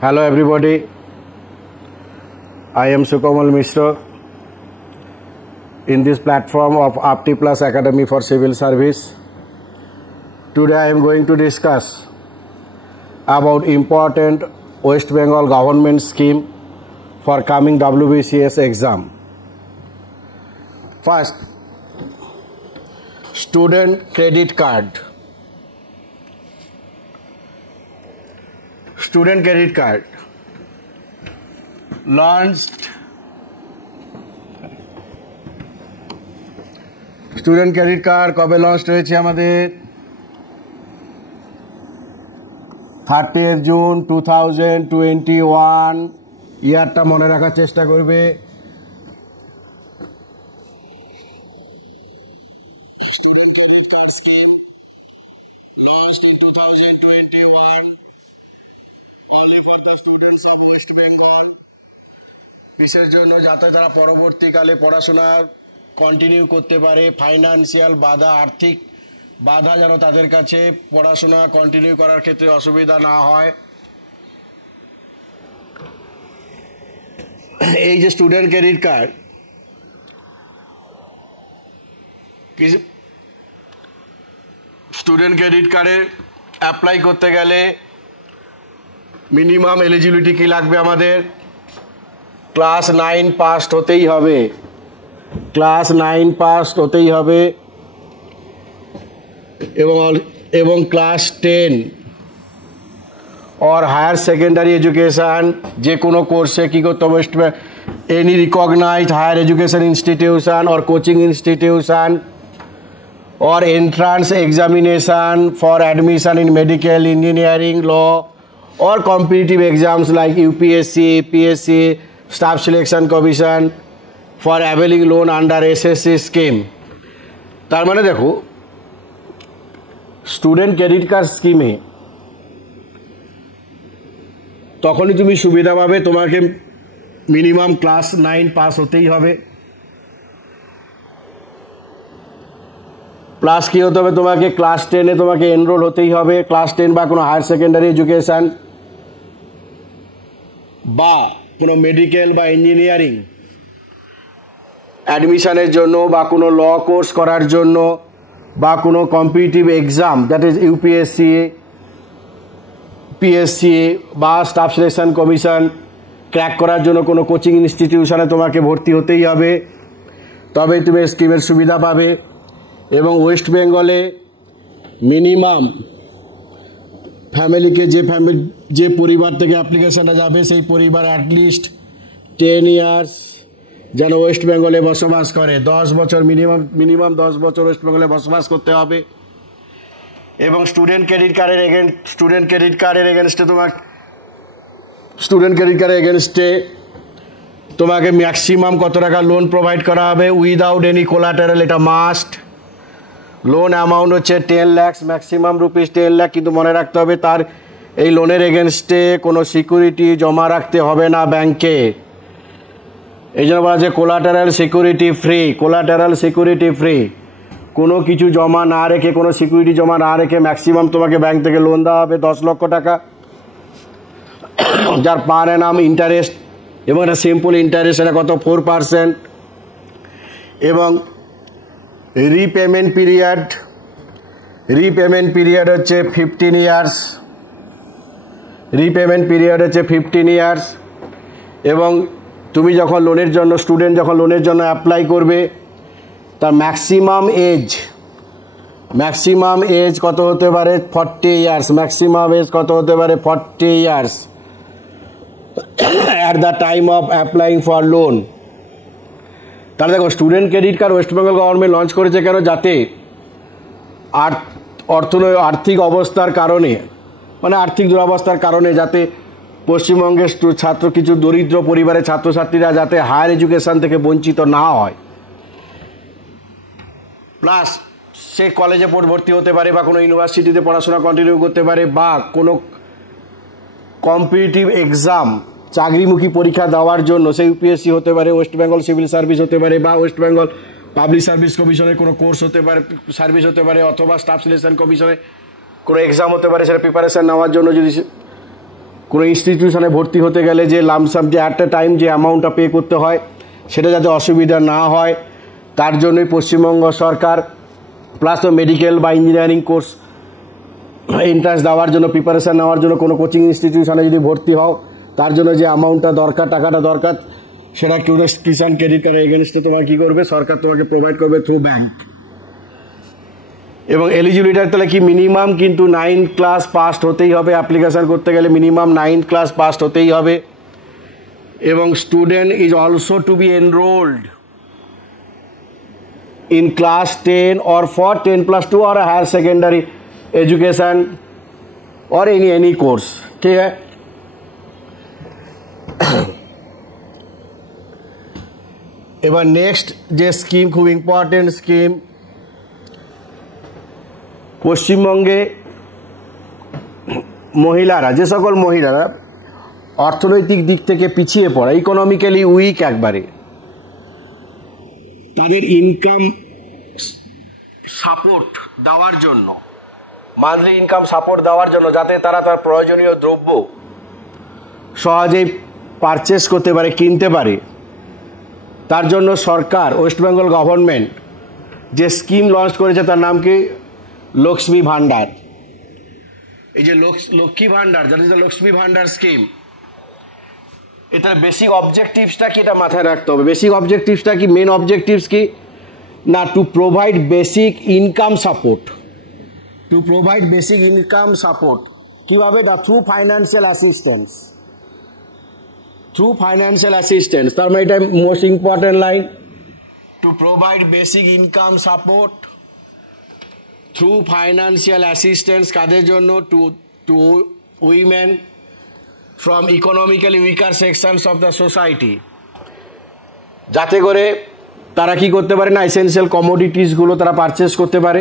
Hello everybody, I am Sukomal Mishra in this platform of Apti Plus Academy for Civil Service. Today I am going to discuss about important West Bengal government scheme for coming WBCS exam. First, student credit card. Student credit card launched. Student credit card কবে launch হয়েছে আমাদের 30 June 2021 ইয়ারটা মনে রাখার চেষ্টা করবে। Student credit card scheme launched in 2021 only for the students of West Bengal. বিশেষ জন্য যাতে তারা পরবর্তীকালে পড়াশোনা কন্টিনিউ করতে পারে, ফাইনান্সিয়াল বাধা, আর্থিক বাধা যেন তাদের কাছে পড়াশোনা কন্টিনিউ করার ক্ষেত্রে অসুবিধা না হয়। এই যে student credit card, student credit কার্ডে অ্যাপ্লাই করতে গেলে মিনিমাম এলিজিবিলিটি কি লাগবে? আমাদের ক্লাস 9 পাস হতেই হবে। ক্লাস 9 পাস হতেই হবে এবং ক্লাস 10 और हायर सेकेंडरी एजुकेशन जे कोनो कोर्से की करते হবে any recognised higher education institution और कोचिंग इंस्टीट्यूशन और entrance examination for admission in medical, engineering, law और competitive exams like UPSC, APSC, staff selection commission for availing loan under SSC scheme. तार माने देखो स्टूडेंट क्रेडिट कार्ड स्कीमे তখনই তুমি সুবিধা পাবে, তোমাকে মিনিমাম ক্লাস 9 পাস হতেই হবে। প্লাস কি হতে হবে? তোমাকে ক্লাস 10-এ তোমাকে এনরোল হতেই হবে। ক্লাস 10 বা কোনো হায়ার সেকেন্ডারি এডুকেশন বা কোনো মেডিকেল বা ইঞ্জিনিয়ারিং অ্যাডমিশনের জন্য বা কোনো ল কোর্স করার জন্য বা কোনো competitive exam that is UPSC, PSC বা স্টাফ সিলেকশন কমিশন ক্র্যাক করার জন্য কোনো কোচিং ইনস্টিটিউশনে তোমাকে ভর্তি হতেই হবে, তবেই তুমি স্কিমের সুবিধা পাবে। এবং ওয়েস্ট বেঙ্গলে মিনিমাম ফ্যামিলিকে যে পরিবার থেকে অ্যাপ্লিকেশনটা যাবে সেই পরিবার অ্যাটলিস্ট 10 ইয়ার্স যেন ওয়েস্ট বেঙ্গলে বসবাস করে, 10 বছর মিনিমাম 10 বছর ওয়েস্ট বেঙ্গলে বসবাস করতে হবে। এবং স্টুডেন্ট ক্রেডিট কার্ডের এগেনস্টে তোমাকে ম্যাক্সিমাম কত টাকা লোন প্রোভাইড করা হবে উইদাউট এনি কোলাটারাল, এটা মাস্ট। লোন অ্যামাউন্ট হচ্ছে 10 লাখ, ম্যাক্সিমাম রুপিস 10 লাখ, কিন্তু মনে রাখতে হবে তার এই লোনের এগেনস্টে কোনো সিকিউরিটি জমা রাখতে হবে না ব্যাংকে। এই জন্য বলা যে কোলাটারাল সিকিউরিটি ফ্রি, কোনো কিছু জমা না রেখে, কোনো সিকিউরিটি জমা না রেখে ম্যাক্সিমাম তোমাকে ব্যাংক থেকে লোন দেওয়া হবে 10 লক্ষ টাকা, যার পার অ্যানাম ইন্টারেস্ট, এবং এটা সিম্পল ইন্টারেস্ট, এটা কত 4%। এবং রিপেমেন্ট পিরিয়ড হচ্ছে 15 ইয়ার্স। এবং তুমি যখন স্টুডেন্ট যখন লোনের জন্য অ্যাপ্লাই করবে তার ম্যাক্সিমাম এজ কত হতে পারে? 40 ইয়ার্স। ম্যাক্সিমাম এজ কত হতে পারে? 40 years at the time of applying for loan. তাহলে দেখো student credit card West Bengal government launch করেছে কেন? যাতে আর্থিক অবস্থার কারণে, মানে আর্থিক দুরবস্থার কারণে যাতে পশ্চিমবঙ্গের কিছু দরিদ্র পরিবারের ছাত্রছাত্রীরা যাতে হায়ার এডুকেশন থেকে বঞ্চিত না হয়, প্লাস সে কলেজে ভর্তি হতে পারে বা কোনো ইউনিভার্সিটিতে পড়াশোনা কন্টিনিউ করতে পারে বা কোনো কম্পিটিটিভ এক্সাম চাকরিমুখী পরীক্ষা দেওয়ার জন্য, সে ইউপিএসসি হতে পারে, ওয়েস্ট বেঙ্গল সিভিল সার্ভিস হতে পারে বা ওয়েস্ট বেঙ্গল পাবলিক সার্ভিস কমিশনের কোনো কোর্স হতে পারে, সার্ভিস হতে পারে, অথবা স্টাফ সিলেকশন কমিশনে কোনো এক্সাম হতে পারে, সেটা প্রিপারেশান নেওয়ার জন্য যদি কোনো ইনস্টিটিউশনে ভর্তি হতে গেলে যে লামসাম যে অ্যাট এ টাইম যে অ্যামাউন্টটা পে করতে হয় সেটা যাতে অসুবিধা না হয় তার জন্যই পশ্চিমবঙ্গ সরকার প্লাস মেডিকেল বা ইঞ্জিনিয়ারিং কোর্স এন্ট্রান্স দেওয়ার জন্য প্রিপারেশান নেওয়ার জন্য কোনো কোচিং ইনস্টিটিউশনে যদি ভর্তি হও তার জন্য যে অ্যামাউন্টটা দরকার টাকাটা দরকার সেটা কিষাণ ক্রেডিট কার্ডের এগেনস্টে তোমার কী করবে সরকার তোমাকে প্রোভাইড করবে থ্রু ব্যাংক। এবং এলিজিবিলিটার তাহলে কি মিনিমাম কিন্তু 9 ক্লাস পাস্ট হতেই হবে, অ্যাপ্লিকেশান করতে গেলে মিনিমাম 9 ক্লাস পাস্ট হতেই হবে। এবং student is also to be enrolled in class 10 or for 10+2 or a higher secondary education or any course, ठीक है। এবার নেক্সট যে স্কিম খুব ইম্পর্টেন্ট স্কিম, পশ্চিমবঙ্গে মহিলারা যে সকল মহিলারা অর্থনৈতিক দিক থেকে পিছিয়ে পড়া ইকোনমিক্যালি উইক একবারে তাদের ইনকাম সাপোর্ট দেওয়ার জন্য মান্থলি ইনকাম সাপোর্ট দেওয়ার জন্য যাতে তারা তার প্রয়োজনীয় দ্রব্য সহজেই পারচেস করতে পারে কিনতে পারে তার জন্য সরকার ওয়েস্ট বেঙ্গল গভর্নমেন্ট যে স্কিম লঞ্চ করেছে তার নাম কি লক্ষ্মী ভাণ্ডার। এই যে Lakshmi Bhandar that is the Lakshmi Bhandar scheme, এটার বেসিক অবজেক্টিভসটা কি এটা মাথায় রাখতে হবে। বেসিক অবজেক্টিভসটা কি, মেন অবজেক্টিভস কি না, to provide basic income support, to provide basic income support কীভাবে না through financial assistance, through financial assistance তার মানে এটা most important line, to provide basic income support through financial assistance কাদের জন্য, to women from economically weaker sections of the society, যাতে করে তারা কি করতে পারে না এসেনশিয়াল কমোডিটিসগুলো তারা পারচেস করতে পারে।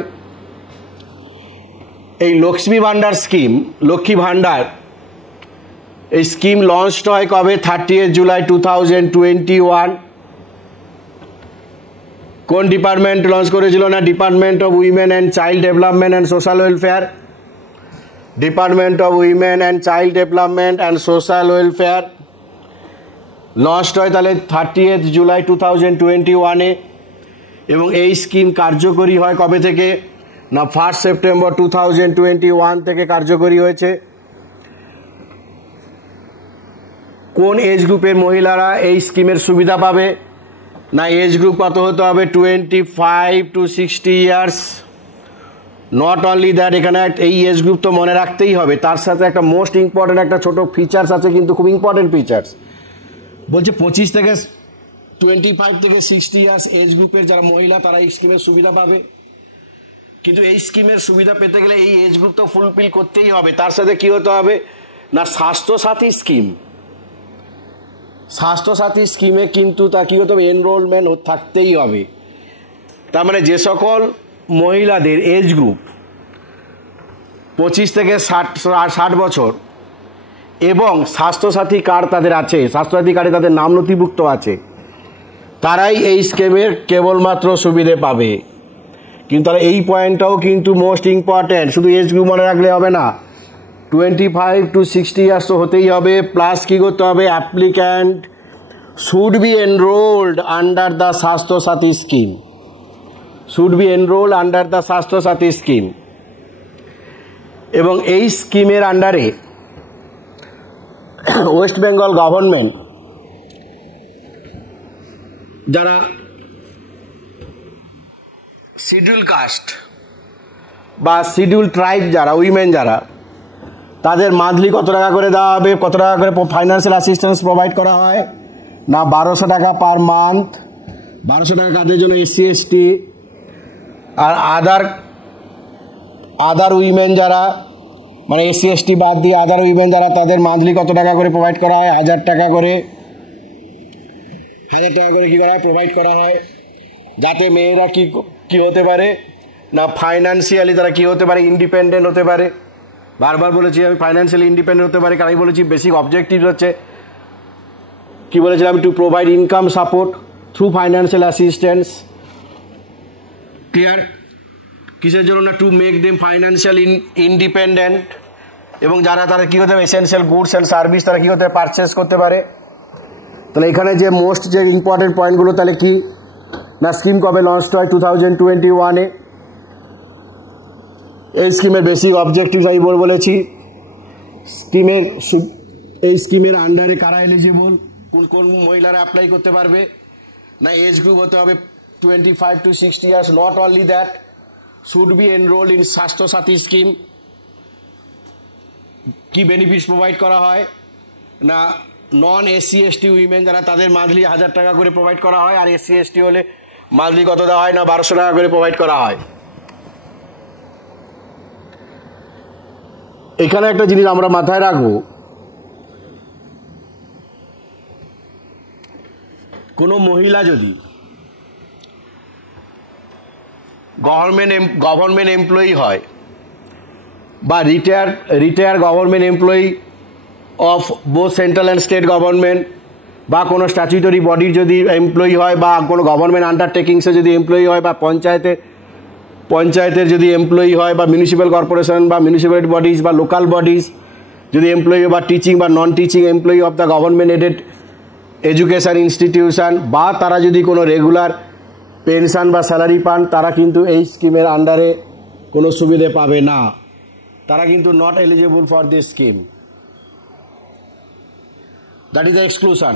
এই লক্ষ্মী ভাণ্ডার স্কিম, লক্ষ্মী ভাণ্ডার এই স্কিম লঞ্চড হয় কবে 30 জুলাই 2021। কোন ডিপার্টমেন্ট লঞ্চ করেছিল না, department of women and child development and social welfare, department of women and child development and social welfare launched হয় তাহলে 30 জুলাই 2021-এ। এবং এই স্কিম কার্যকরী হয় কবে থেকে না 1 সেপ্টেম্বর 2021 থেকে কার্যকরী হয়েছে। কোন এজ গ্রুপের মহিলারা এই স্কিমের সুবিধা পাবে না, এজ গ্রুপ কত হতে হবে 25 to 60 years. Not only that, এখানে এই এজ গ্রুপ তো মনে রাখতেই হবে, তার সাথে একটা মোস্ট ইম্পর্টেন্ট একটা ছোট ফিচার্স আছে কিন্তু খুব ইম্পর্টেন্ট ফিচার্স, বলছে 25 থেকে 25 থেকে 60 ইয়ার্স এজ গ্রুপের যারা মহিলা তারা এই স্কিমের সুবিধা পাবে। কিন্তু এই স্কিমের সুবিধা পেতে গেলে এই এজ গ্রুপ তো ফুলফিল করতেই হবে, তার সাথে কি হতে হবে না স্বাস্থ্যসাথী স্কিম, স্বাস্থ্যসাথী স্কিমে কিন্তু তা কী হতে হবে এনরোলমেন্ট থাকতেই হবে। তার মানে যে সকল মহিলাদের এজ গ্রুপ 25 থেকে 60 বছর এবং স্বাস্থ্যসাথী কার্ড তাদের আছে, স্বাস্থ্যসাথী কার্ডে তাদের নাম নথিভুক্ত আছে, তারাই এই স্কিমের কেবলমাত্র সুবিধে পাবে। কিন্তু তারা এই পয়েন্টটাও কিন্তু মোস্ট ইম্পর্ট্যান্ট, শুধু এজ গ্রুপ মনে রাখলে হবে না, 25 to 60 ইয়ার্স তো হতেই হবে, প্লাস কী করতে হবে applicant should be enrolled under the Swasthya Sathi scheme, should be enrol under the Swasthya Sathi scheme. এবং এই স্কিমের আন্ডারে ওয়েস্ট বেঙ্গল গভর্নমেন্ট যারা শিডিউল কাস্ট বা শিডিউল ট্রাইব যারা উইমেন যারা তাদের মান্থলি কত টাকা করে দেওয়া হবে, কত টাকা করে ফাইন্যান্সিয়াল অ্যাসিস্ট্যান্স প্রোভাইড করা হয় না 1200 টাকা পার মান্থ। 1200 টাকা কাদের জন্য, SC ST আর আদার উইমেন যারা মানে SC ST বাদ দিয়ে আদার উইমেন যারা তাদের মান্থলি কত টাকা করে প্রোভাইড করা হয় 1000 টাকা করে, 1000 টাকা করে কী করা হয় প্রোভাইড করা হয়, যাতে মেয়েরা কী হতে পারে না ফাইন্যান্সিয়ালি তারা কী হতে পারে ইন্ডিপেন্ডেন্ট হতে পারে। বারবার বলেছি আমি ফাইন্যান্সিয়ালি ইন্ডিপেন্ডেন্ট হতে পারে, কারণ আমি বলেছি বেসিক অবজেক্টিভ হচ্ছে কী বলেছিলাম to provide income support through financial assistance. Clear? কিসের জন্য না to make them financial independent. এবং যারা তারা কী করতে পারে এসেনশিয়াল গুডস অ্যান্ড সার্ভিস তারা কী করতে পারে পারচেস করতে পারে। তাহলে এখানে যে মোস্ট যে ইম্পর্টেন্ট পয়েন্টগুলো তাহলে কি না স্কিম কবে লঞ্চ হয় 2021-এ। এই স্কিমের বেসিক অবজেক্টিভ আমি বলেছি। এই স্কিমের আন্ডারে কারা এলিজিবল, কোন কোন মহিলারা অ্যাপ্লাই করতে পারবে না এজ গ্রুপ হতে হবে 25 to 60 years. Not only that, should be enrolled in স্বাস্থ্য সাথী স্কিম। কি বেনিফিটস প্রোভাইড করা হয় না নন এসসি এসটি উইমেন যারা তাদের মান্থলি 1000 টাকা করে প্রোভাইড করা হয়, আর এসসি এসটি হলে মান্থলি কত দেওয়া হয় না 1200 টাকা করে প্রোভাইড করা হয়। এখানে একটা জিনিস আমরা মাথায় রাখবো, কোনো মহিলা যদি গভর্নমেন্ট এমপ্লয়ি হয় বা retire government employee of both central and state government, বা কোনো স্ট্যাচুটরি বডির যদি এমপ্লয়ি হয়, বা কোনো গভর্নমেন্ট আন্ডারটেকিংসে যদি এমপ্লয়ি হয়, বা পঞ্চায়েতের যদি এমপ্লয়ি হয়, বা মিউনিসিপ্যাল কর্পোরেশন বা মিউনিসিপ্যালিটি বডিজ বা লোকাল বডিজ যদি এমপ্লয়ি বা টিচিং বা non teaching employee of the government aided education institution, বা তারা যদি কোনো রেগুলার পেনশন বা স্যালারি পান, তারা কিন্তু এই স্কিমের আন্ডারে কোনো সুবিধে পাবে না। তারা কিন্তু not eligible for this scheme. That is the exclusion.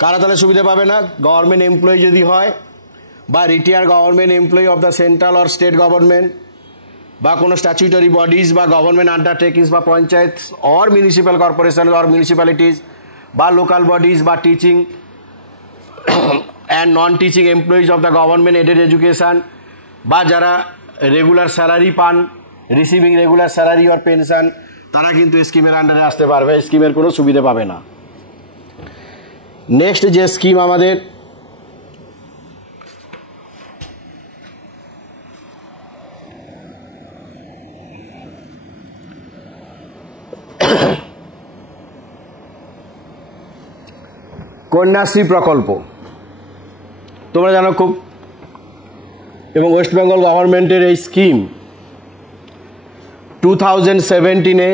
কারা তাহলে সুবিধা পাবে না? গভর্নমেন্ট এমপ্লয়ি যদি হয়, বা retire government employee of the central or state government, বা কোনো স্ট্যাচুটরি বডিজ বা গভর্নমেন্ট আন্ডারটেকিংস বা panchayat or municipal corporation or municipalities বা লোকাল বডিজ বা teaching and non teaching employees of the government aided education, বা যারা রেগুলার স্যালারি পান, receiving regular salary or pension, তারা কিন্তু স্কিমের আন্ডারে আসতে পারবে, স্কিমের কোনো সুবিধা পাবে না। নেক্সট যে স্কিম আমাদের কন্যাশ্রী প্রকল্প, তোমরা জানো খুব, এবং ওয়েস্ট বেঙ্গল গভর্নমেন্টের এই স্কিম 2017-এ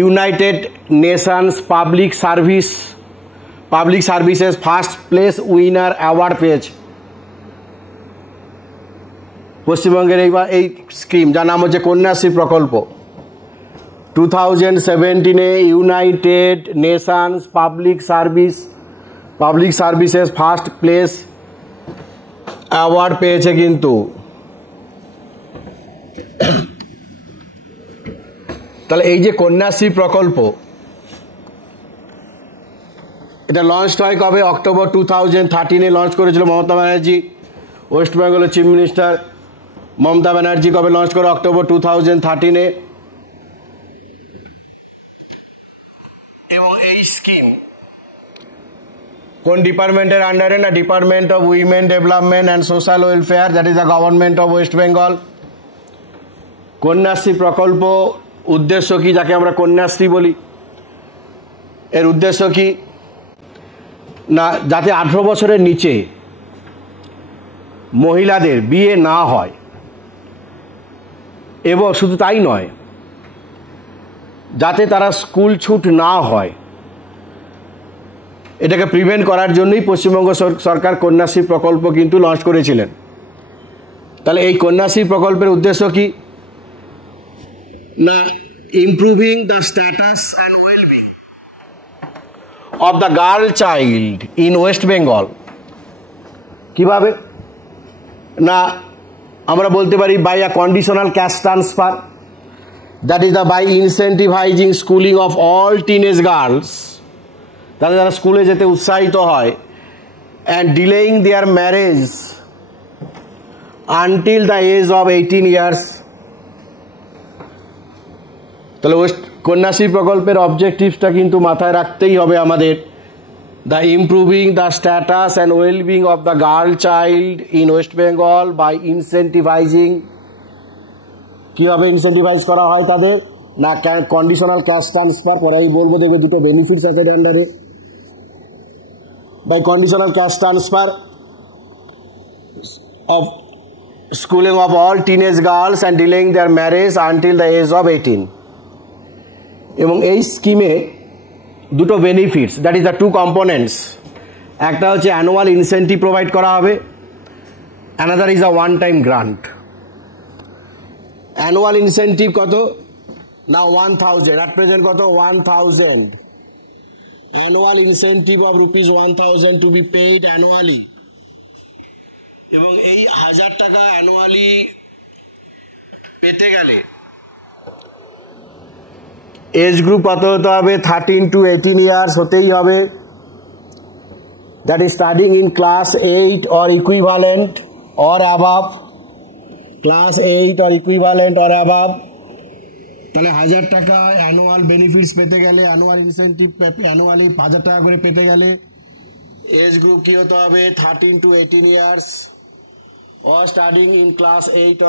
United Nations public services first place winner award পেয়েছে পশ্চিমবঙ্গের। এই স্কিম যার নাম হচ্ছে কন্যাশ্রী প্রকল্প 2017-এ United Nations public services first place award পেয়েছে। কিন্তু তাহলে এই যে কন্যাশ্রী প্রকল্প, এটা লঞ্চ হয় কবে? অক্টোবর 2013-এ লঞ্চ করেছিল মমতা ব্যানার্জি। ওয়েস্ট বেঙ্গলের চিফ মিনিস্টার মমতা ব্যানার্জি কবে লঞ্চ করে? অক্টোবর 2013-এ। এবং এই স্কিম কোন ডিপার্টমেন্টের আন্ডারে না department of women development and social welfare, that is the government of West Bengal. Kanyashree প্রকল্প উদ্দেশ্য কি, যাকে আমরা কন্যাশ্রী বলি, এর উদ্দেশ্য কি না যাতে 18 বছরের নিচে মহিলাদের বিয়ে না হয়, এবং শুধু তাই নয়, যাতে তারা স্কুল ছুট না হয়, এটাকে প্রিভেন্ট করার জন্যই পশ্চিমবঙ্গ সরকার কন্যাশ্রী প্রকল্প কিন্তু লঞ্চ করেছিলেন। তাহলে এই কন্যাশ্রী প্রকল্পের উদ্দেশ্য কি না improving the status and wellbeing of the girl child in West Bengal. কিভাবে না আমরা বলতে পারি by a conditional cash transfer, that is the by incentivising schooling of all teenage girls, তাদের যারা স্কুলে যেতে উৎসাহিত হয়, and delaying their marriage until the age of 18 years. তাহলে কন্যাশ্রী প্রকল্পের অবজেক্টিভসটা কিন্তু মাথায় রাখতেই হবে আমাদের। The improving the status and wellbeing of the girl child in West Bengal by incentivising. কীভাবে ইনসেন্টিভাইজ করা হয় তাদের না কন্ডিশনাল ক্যাশ ট্রান্সফার, পরে আমি বলবো, দেখবে দুটো বেনিফিটস আছে আন্ডারে। By conditional cash transfer of schooling of all teenage girls and delaying their marriage until the age of 18 এবং এই স্কিমে দুটো benefits that is the two components একটা হচ্ছে অ্যানুয়াল ইনসেন্টিভ প্রোভাইড করা হবে another is a one time grant annual incentive কত না 1000 অ্যাট প্রেজেন্ট কত 1000 annual incentive of rupees 1000 to be paid annually এবং এই 1000 টাকা অ্যানুয়ালি পেতে গেলে এজ গ্রুপ কত হতে হবে 13 to 18 ইয়ার্স হতেই হবে that is studying in class 8 or equivalent or above class 8 or equivalent or above তাহলে 1000 টাকা অ্যানুয়াল বেনিফিটস পেতে গেলে অ্যানুয়াল ইনসেন্টিভ অ্যানুয়ালি 1000 টাকা করে পেতে গেলে এজ গ্রুপ কি হতে হবে 13 to 18 years or studying in class 8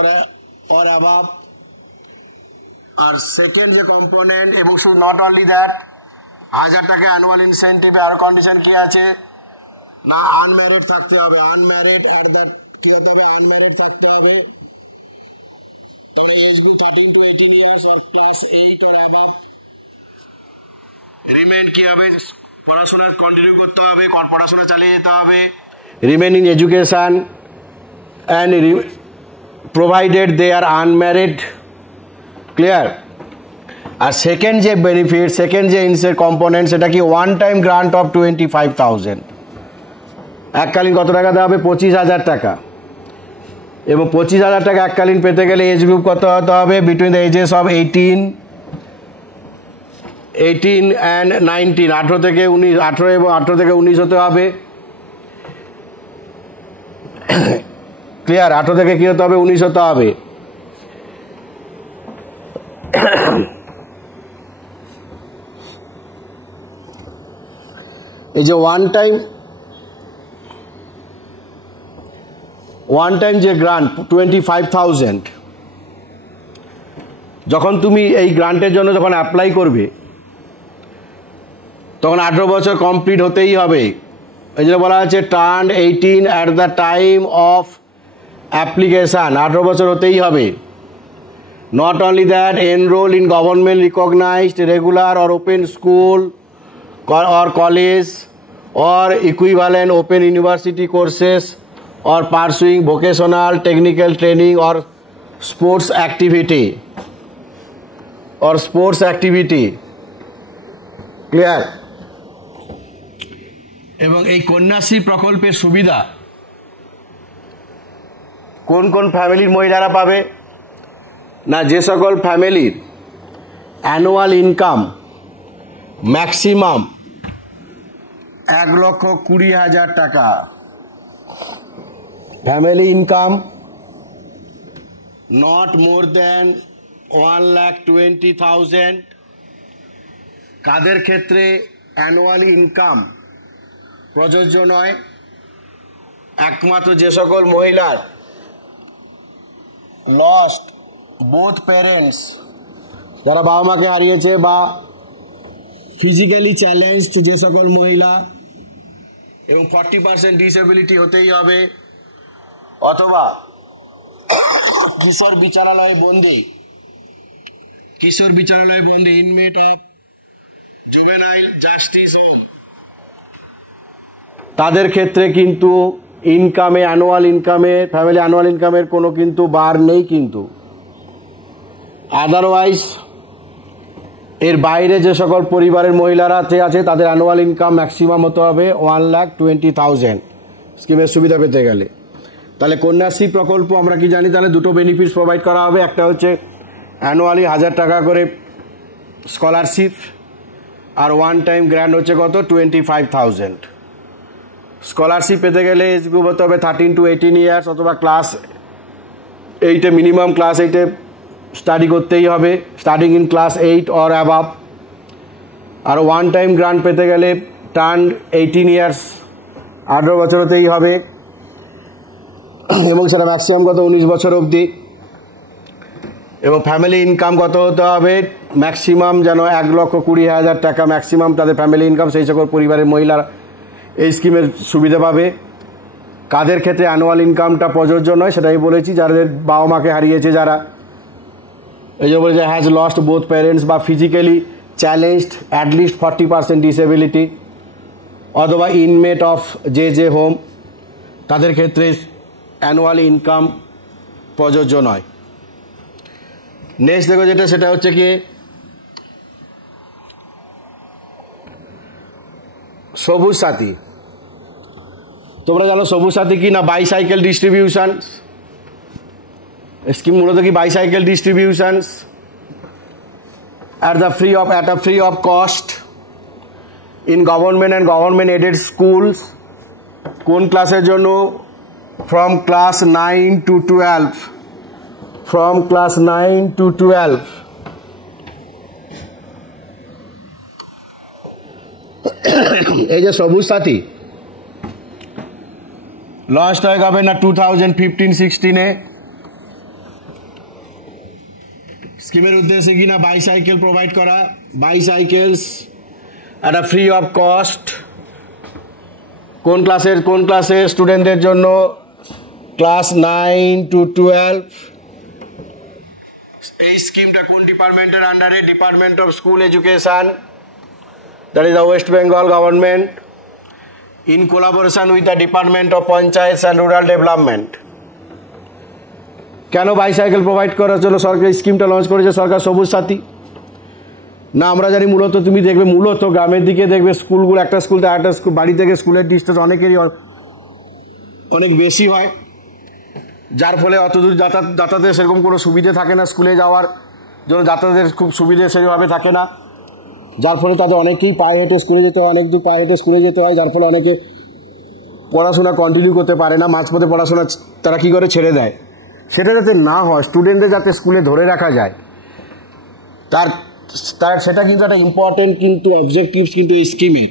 or above আর সেকেন্ড যে কম্পোনেন্ট এবং শুধু নট অনলি দ্যাট 1000 টাকা অ্যানুয়াল ইনসেন্টিভ আর কন্ডিশন কি আছে না আনম্যারিড থাকতে হবে আনম্যারিড আর দ্যাট কি হতে হবে আনম্যারিড থাকতে হবে তবে age group 13 to 18 years or class 8 or above remain কি হবে পড়াশোনা কন্টিনিউ করতে হবে পড়াশোনা চালিয়ে যেতে হবে remain in education and provided they are unmarried clear আর সেকেন্ড যে বেনিফিট সেকেন্ড যে ইনসেন্ট কম্পোনেন্ট সেটা কি ওয়ান টাইম গ্রান্ট অফ 25000 এককালীন কত টাকা দেওয়া হবে 25000 টাকা এবং 25000 টাকা এককালীন পেতে গেলে এজ গ্রুপ কত হতে হবে between the ages of 18 and 19 18 থেকে 19 18 এবং 18 থেকে 19 হতে হবে ক্লিয়ার 18 থেকে কি হতে হবে 19 হতে হবে এই যে ওয়ান টাইম যে গ্রান্ট 25000 যখন তুমি এই গ্রান্টের জন্য যখন অ্যাপ্লাই করবে তখন 18 বছর কমপ্লিট হতেই হবে এই জন্য বলা আছে turn 18 at the time of application 18 বছর হতেই হবে not only that enrol in government recognised regular or open school or college or equivalent open university courses or pursuing vocational technical training or sports activity clear এবং এই কন্যাশ্রী প্রকল্পের সুবিধা কোন কোন ফ্যামিলির মহিলারা পাবে না যে সকল ফ্যামিলির অ্যানুয়াল ইনকাম ম্যাক্সিমাম 1,20,000 টাকা ফ্যামিলি ইনকাম নট মোর দেন 1,20,000 কাদের ক্ষেত্রে অ্যানুয়াল ইনকাম প্রযোজ্য নয় একমাত্র যে সকল মহিলার লস্ট বোথ প্যারেন্টস যারা বাবা মাকে হারিয়েছে বা ফিজিক্যালি চ্যালেঞ্জড যে সকল মহিলা এবং 40% ডিসেবিলিটি হতেই হবে অথবা কিশোর বিচারালয়ে বন্দী inmate of juvenile justice home তাদের ক্ষেত্রে কিন্তু ইনকামে ফ্যামিলি অ্যানুয়াল ইনকামের কোনো কিন্তু বার নেই কিন্তু আদারওয়াইজ এর বাইরে যে সকল পরিবারের মহিলারা আছে তাদের অ্যানুয়াল ইনকাম ম্যাক্সিমাম হতে হবে 1,20,000 স্কিমের সুবিধা পেতে গেলে তাহলে কন্যাশ্রী প্রকল্প আমরা কি জানি তাহলে দুটো বেনিফিটস প্রোভাইড করা হবে একটা হচ্ছে অ্যানুয়ালি 1000 টাকা করে স্কলারশিপ আর ওয়ান টাইম গ্র্যান্ট হচ্ছে কত 25,000 স্কলারশিপ পেতে গেলে এজ গ্রুপ হতে হবে 13 to 18 ইয়ার্স অথবা ক্লাস 8 মিনিমাম ক্লাস 8 স্টাডি করতেই হবে studying in class 8 or above আর ওয়ান টাইম গ্রান্ট পেতে গেলে টার্ন 18 ইয়ার্স 18 বছর হতেই হবে এবং সেটা ম্যাক্সিমাম কত 19 বছর অবধি এবং ফ্যামিলি ইনকাম কত হতে হবে ম্যাক্সিমাম যেন 1,20,000 টাকা ম্যাক্সিমাম তাদের ফ্যামিলি ইনকাম সেই সকল পরিবারের মহিলারা এই স্কিমের সুবিধা পাবে কাদের ক্ষেত্রে অ্যানুয়াল ইনকামটা প্রযোজ্য নয় সেটাই বলেছি, যাদের বাবা মাকে হারিয়েছে, যারা এই যে বলেছে হ্যাজ লস্ট বোথ প্যারেন্টস বা ফিজিক্যালি চ্যালেঞ্জড অ্যাটলিস্ট 40% ডিসেবিলিটি, অথবা ইনমেট অফ যে হোম, তাদের ক্ষেত্রে অ্যানুয়াল ইনকাম প্রযোজ্য নয়। নেক্সট দেখো যেটা, সেটা হচ্ছে কি সবুজ সাথী। তোমরা জানো সবুজ সাথী কি না? বাইসাইকেল ডিস্ট্রিবিউশন স্কিম, মূলত কি bicycle distribution at a free of cost in government and government aided schools। কোন ক্লাসের জন্য? from class 9 to 12, from class 9 to 12। এই যে সবুজ সাথী লঞ্চ হয়ে যাবে না 2015-16-এ। স্কিমের উদ্দেশ্য কি না? বাইসাইকেল প্রোভাইড করা, bicycles at a free of cost. কোন ক্লাসের স্টুডেন্টদের জন্য? Class 9 to 12। এই স্কিমটা কোন ডিপার্টমেন্টের আন্ডারে? Department of school education, that is the West Bengal government, in collaboration with the department of panchayat and rural development. কেন বাইসাইকেল প্রোভাইড করার জন্য সরকার স্কিমটা লঞ্চ করেছে সরকার সবুজ সাথী? না, আমরা জানি মূলত তুমি দেখবে মূলত গ্রামের দিকে দেখবে স্কুলগুলো, একটা স্কুল থেকে একটা স্কুল, বাড়ি থেকে স্কুলের ডিস্টেন্স অনেকেরই অনেক বেশি হয়, যার ফলে অতদূর যাতায়াতের সেরকম কোনো সুবিধে থাকে না, স্কুলে যাওয়ার জন্য যাতায়াতের খুব সুবিধে সেভাবে থাকে না, যার ফলে তাদের অনেকেই পায়ে হেঁটে স্কুলে যেতে হয়, অনেক দূর পায়ে হেঁটে স্কুলে যেতে হয়, যার ফলে অনেকে পড়াশোনা কন্টিনিউ করতে পারে না, মাঝপথে পড়াশোনা তারা কী করে ছেড়ে দেয়। সেটা যাতে না হয়, স্টুডেন্টদের যাতে স্কুলে ধরে রাখা যায়, তার সেটা কিন্তু একটা ইম্পর্টেন্ট কিন্তু অবজেক্টিভস কিন্তু এই স্কিমে।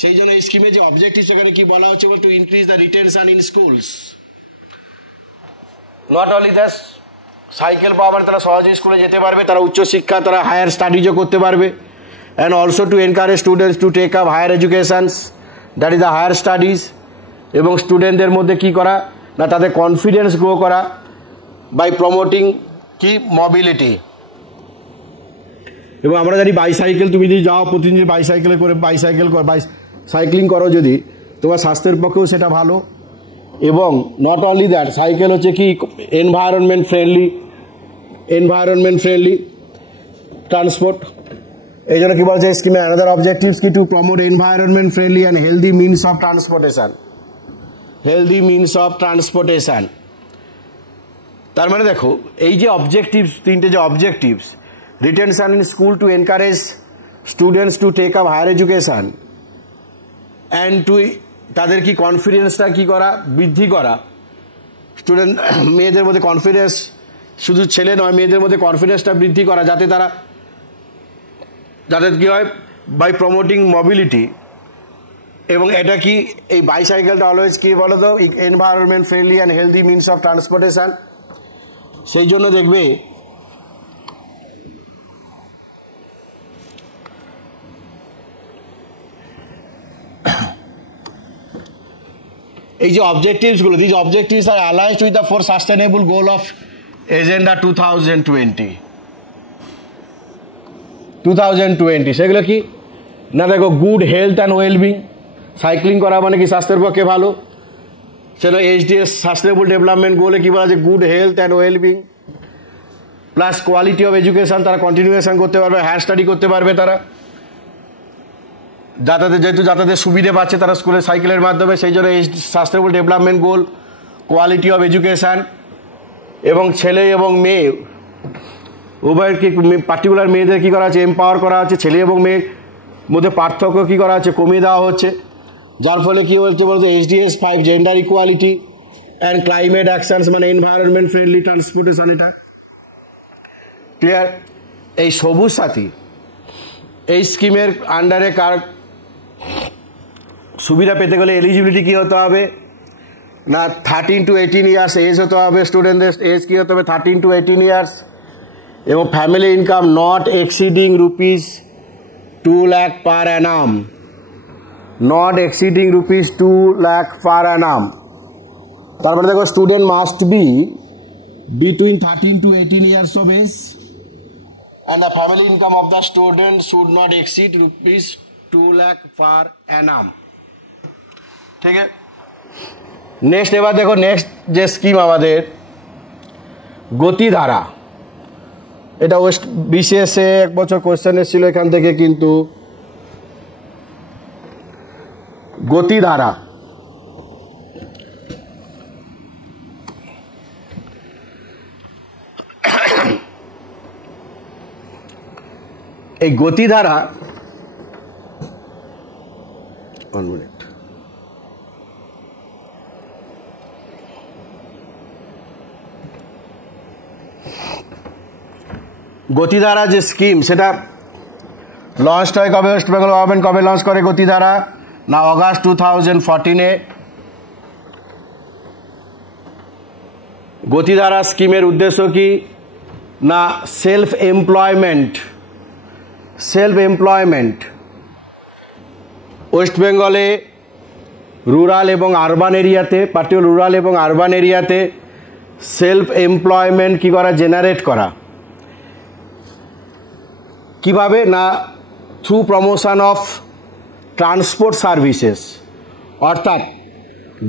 সেই জন্য এই স্কিমে যে অবজেক্টিভ সেখানে কি বলা হচ্ছে? To increase the retention in schools. Not only that, cycle পাওয়া মানে তারা সহজেই স্কুলে যেতে পারবে, তারা উচ্চশিক্ষা, তারা হায়ার স্টাডিজও করতে পারবে, and also to encourage students to take up higher educations, that is the higher studies. এবং স্টুডেন্টদের মধ্যে কি করা না, তাদের কনফিডেন্স গ্রো করা বাই প্রমোটিং কি মোবিলিটি। এবং আমরা জানি বাইসাইকেল, তুমি যদি যাও প্রতিদিন বাইসাইকেলে করে সাইক্লিং করো, যদি তোমার স্বাস্থ্যের পক্ষেও সেটা ভালো। এবং নট অনলি দ্যাট, সাইকেল হচ্ছে কি এনভায়রনমেন্ট ফ্রেন্ডলি ট্রান্সপোর্ট। এই জন্য কি বলছে স্কিমে অ্যানাদার অবজেক্টিভস কি? To promote environment friendly and healthy means of transportation. তার মানে দেখো এই যে অবজেক্টিভস, তিনটে যে objectives, retention in school to encourage students to take up higher education, and to তাদের কি কনফিডেন্সটা কি করা, বৃদ্ধি করা, স্টুডেন্ট মেয়েদের মধ্যে কনফিডেন্স, শুধু ছেলে নয় মেয়েদের মধ্যে কনফিডেন্সটা বৃদ্ধি করা, যাতে কি হয় বাই প্রমোটিং মোবিলিটি। এবং এটা কি এই বাইসাইকেলটা অলওয়েজ কি বলো তো, environment friendly and healthy means of transportation. সেই জন্য দেখবে এই যে অবজেক্টিভসগুলো, this objectives are aligned with the 4 sustainable goal of agenda 2020। সেগুলো কি না, দেখো good health and wellbeing, cycling করা মানে কি স্বাস্থ্যের পক্ষে ভালো, সেটা HDS সাস্টেনেবল ডেভেলপমেন্ট গোলে কি বলা আছে? Good health and wellbeing plus quality of education, তারা কন্টিনিউয়েশন করতে পারবে, হায়ার স্টাডি করতে পারবে, তারা যেহেতু যাতায়াতের সুবিধে পাচ্ছে তারা স্কুলে সাইকেলের মাধ্যমে, সেই জন্য এই sustainable development goal, quality of education. এবং ছেলে এবং মেয়ে উভয়কে, পার্টিকুলার মেয়েদের কী করা হচ্ছে? এম্পাওয়ার করা হচ্ছে, ছেলে এবং মেয়ের মধ্যে পার্থক্য কী করা হচ্ছে? কমিয়ে দেওয়া হচ্ছে, যার ফলে কী বলতে বলতে HDS 5 gender equality and climate actions, মানে এনভায়রনমেন্ট ফ্রেন্ডলি ট্রান্সপোর্টেশন। এটা ক্লিয়ার? এই সবুজ সাথী এই স্কিমের আন্ডারে কার সুবিধা পেতে গেলে এলিজিবিলিটি কী হতে হবে না, 13 to 18 ইয়ার্স এজ হতে হবে, স্টুডেন্টদের এজ কী হতে হবে? 13 to 18 ইয়ার্স, এবং family income not exceeding ₹2 lakh per annum, not exceeding ₹2 lakh per annum। তারপরে দেখো student must be between 13 to 18 years of age and the family income of the student should not exceed rupees 2 lakh per annum. ঠিক আছে। Next এবার দেখো next যে scheme আমাদের গতিধারা, এটা West বিসিএসে এক বছর কোশ্চেন এসেছিল এখান থেকে, কিন্তু গতিধারা এই গতিধারা গতিধারা যে স্কিম সেটা লঞ্চ হয় কবে, ওয়েস্ট বেঙ্গল গভর্নমেন্ট কবে লঞ্চ করে গতিধারা না অগাস্ট 2014-এ। গতিধারা স্কিমের উদ্দেশ্য কি না সেলফ এমপ্লয়মেন্ট ওয়েস্ট বেঙ্গলে রুরাল এবং আরবান এরিয়াতে, পার্টিকুলার রুরাল এবং আরবান এরিয়াতে সেলফ এমপ্লয়মেন্ট কী করা, জেনারেট করা। কিভাবে না through promotion of transport services, অর্থাৎ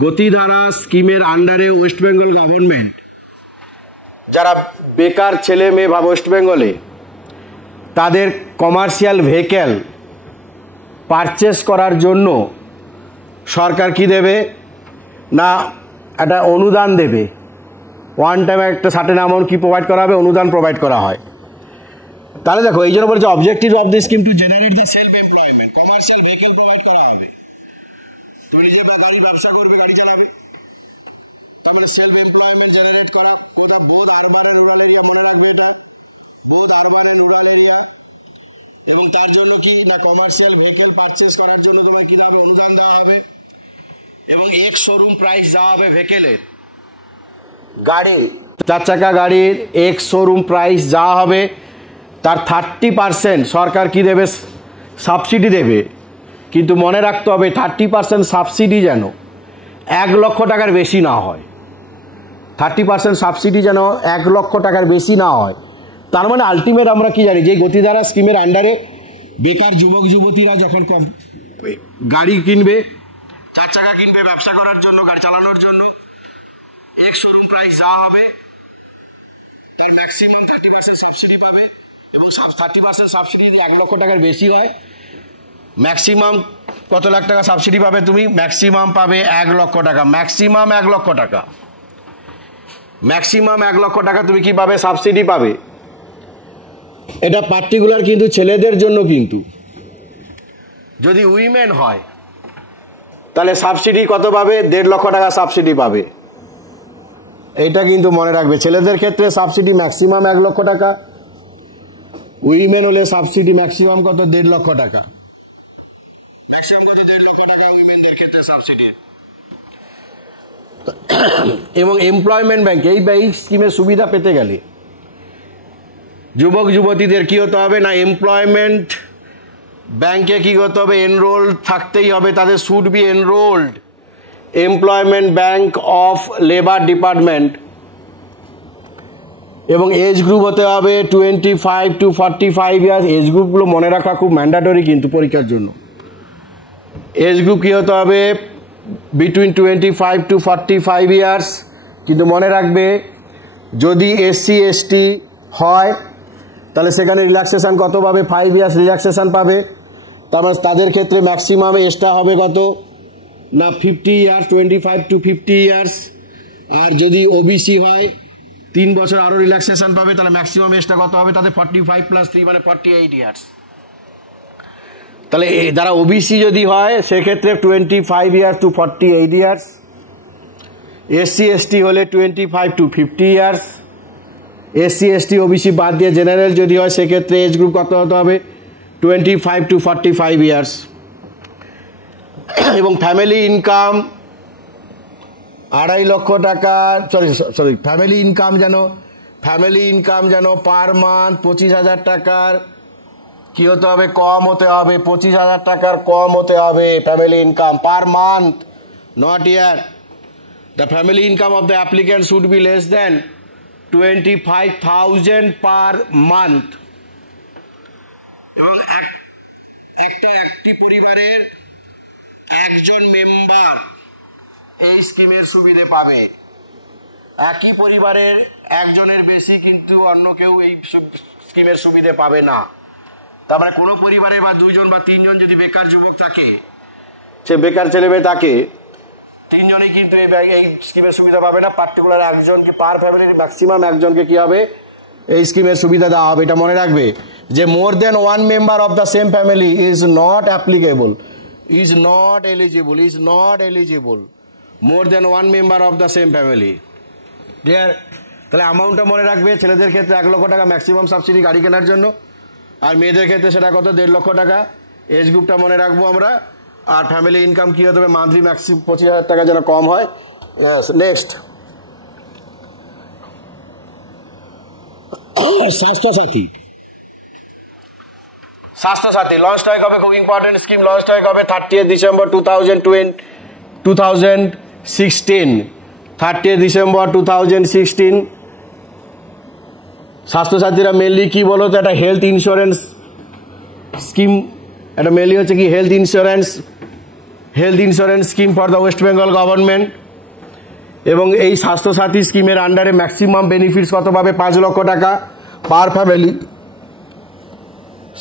গতিধারা স্কিমের আন্ডারে ওয়েস্ট বেঙ্গল গভর্নমেন্ট যারা বেকার ছেলে মেয়ে বা ওয়েস্ট বেঙ্গলে তাদের কমার্শিয়াল ভেহিক্যাল পারচেস করার জন্য সরকার কি দেবে না একটা অনুদান দেবে। ওয়ান টাইম একটা সার্টেন অ্যামাউন্ট কি প্রোভাইড করা হবে, অনুদান প্রোভাইড করা হয়। তাহলে দেখো এই জন্য বলছে objective of this scheme to generate the self employment, commercial vehicle provide করা হবে। তো নিজে গাড়ি ব্যবসা করবে, গাড়ি চালাবে, তার মানে সেলফ এমপ্লয়মেন্ট জেনারেট করা। কোথাও বোধ আরবান এন্ড রুরাল এরিয়া, মনে রাখবে এটা বোধ আরবান এন্ড রুরাল এরিয়া। এবং তার জন্য কি না কমার্শিয়াল ভেহিক্যাল পারচেস করার জন্য তোমায় কি দেওয়া হবে, অনুদান দেওয়া হবে। এবং এক শোরুম প্রাইস দেওয়া হবে ভেহিক্যালের, গাড়ি 4 চাকা গাড়ির এক শোরুম প্রাইস দেওয়া হবে। তার 30% সরকার কি দেবে, সাবসিডি দেবে। কিন্তু মনে রাখতে হবে 30% সাবসিডি যেন 1 লক্ষ টাকার বেশি না হয়। 30% সাবসিডি যেন 1 লক্ষ টাকার বেশি না হয়। তার মানে আলটিমেট আমরা কি জানি, যে গতিধারা স্কিমের আন্ডারে বেকার যুবক যুবতীরা যখন গাড়ি কিনবে, 4 চাকা কিনবে ব্যবসা করার জন্য, গাড়ি চালানোর জন্য, এক শোরুম প্রাইস দেওয়া হবে, তার ম্যাক্সিমাম 30% সাবসিডি পাবে। এবং 30% সাবসিডি যদি 1 লক্ষ টাকার বেশি হয়, ম্যাক্সিমাম কত লাখ টাকা সাবসিডি পাবে তুমি, ম্যাক্সিমাম পাবে 1 লক্ষ টাকা, ম্যাক্সিমাম 1 লক্ষ টাকা, ম্যাক্সিমাম 1 লক্ষ টাকা তুমি কি পাবে, সাবসিডি পাবে। এটা পার্টিকুলার কিন্তু ছেলেদের জন্য, কিন্তু যদি উইমেন হয় তাহলে সাবসিডি কত পাবে, 1.5 লক্ষ টাকা সাবসিডি পাবে। এইটা কিন্তু মনে রাখবে, ছেলেদের ক্ষেত্রে সাবসিডি ম্যাক্সিমাম 1 লক্ষ টাকা, উইমেন হলে সাবসিডি ম্যাক্সিমাম কত, 1.5 লক্ষ টাকা, ম্যাক্সিমাম কত, 1.5 লক্ষ টাকা উইমেনদের ক্ষেত্রে সাবসিডি। এবং এমপ্লয়মেন্ট ব্যাংক এই স্কিমের সুবিধা পেতে গেলে যুবক যুবতীদের কি হতে হবে না এমপ্লয়মেন্ট ব্যাংকে কি করতে হবে, এনরোল থাকতেই হবে, তাদের should be enrolled employment bank of labour department. এবং এজ গ্রুপ হতে হবে 25 to 45 ইয়ার্স। এজ গ্রুপগুলো মনে রাখা খুব ম্যান্ডেটরি কিন্তু পরীক্ষার জন্য। এজ গ্রুপ কী হতে হবে, বিটুইন 25 to 45 ইয়ার্স। কিন্তু মনে রাখবে যদি SC ST হয় তাহলে সেখানে রিল্যাক্সেশন কত পাবে, 5 ইয়ার্স রিল্যাক্সেশন পাবে। তার মানে তাদের ক্ষেত্রে ম্যাক্সিমাম এজটা হবে কত না 50 ইয়ার্স, 25 to 50 ইয়ার্স। আর যদি OBC হয় 3 বছর আরও রিল্যাক্সেশন পাবে, তাহলে ম্যাক্সিমাম এজটা কত হবে তাদের 45 + 3 মানে 48 ইয়ার্স। তাহলে যারা OBC যদি হয় সেক্ষেত্রে 25 years to 48 years. SC ST হলে 25 to 50 years. SC ST OBC বাদ দিয়ে জেনারেল যদি হয় সেক্ষেত্রে এজ গ্রুপ কত হতে হবে 25 to 45 ইয়ার্স। এবং ফ্যামিলি ইনকাম 2.5 লক্ষ টাকা, সরি ফ্যামিলি ইনকাম যেন পার মান্থ 25,000 টাকার কি হতে হবে, কম হতে হবে, 25,000 টাকার কম হতে হবে family income per month, not year. the family income of the applicant should be less than 25,000 per month. এবং একটি পরিবারের একজন মেম্বার এই স্কিমের সুবিধা পাবে। একই পরিবারের একজনের বেশি কিন্তু অন্য কেউ এই স্কিমের সুবিধা পাবে না। তার মানে কোনো পরিবারে বা দুইজন বা তিনজন যদি বেকার যুবক থাকে, সে বেকার ছেলে মেয়ে থাকে, তিনজনই কিন্তু এই স্কিমের সুবিধা পাবে না। পার্টিকুলার একজনকে পার ফ্যামিলির ম্যাক্সিমাম একজনকে কি হবে এই স্কিমের সুবিধা দেওয়া হবে। এটা মনে রাখবে যে more than one member of the same family is not applicable, is not eligible, is not eligible, more than one member of the same family. Clear? তাহলে অ্যামাউন্টটা মনে রাখবে। ছেলেদের ক্ষেত্রে 1 লক্ষ টাকা ম্যাক্সিমাম সাবসিডি গাড়ি কেনার জন্য, আর মেয়েদের ক্ষেত্রে সেটা কত 1.5 লক্ষ টাকা। এজ গ্রুপটা মনে রাখবো আমরা। আর ফ্যামিলি ইনকাম কী হতে হবে, মান্থলি ম্যাক্সিমাম 25,000 টাকা যেন কম হয়। নেক্সট, স্বাস্থ্যসাথী। স্বাস্থ্যসাথী লঞ্চ হয় কবে? খুব ইম্পর্টেন্ট স্কিম। লঞ্চ হয় কবে? 30 ডিসেম্বর 2016। 30 ডিসেম্বর 2016। স্বাস্থ্যসাথীরা মেনলি কি বলো তো, একটা হেলথ ইন্স্যুরেন্স স্কিম। এটা মেনলি হচ্ছে কি health insurance scheme for the West Bengal government. এবং এই স্বাস্থ্যসাথী স্কিমের আন্ডারে ম্যাক্সিমাম বেনিফিটস কত পাবে? 5 লক্ষ টাকা পার ফ্যামিলি।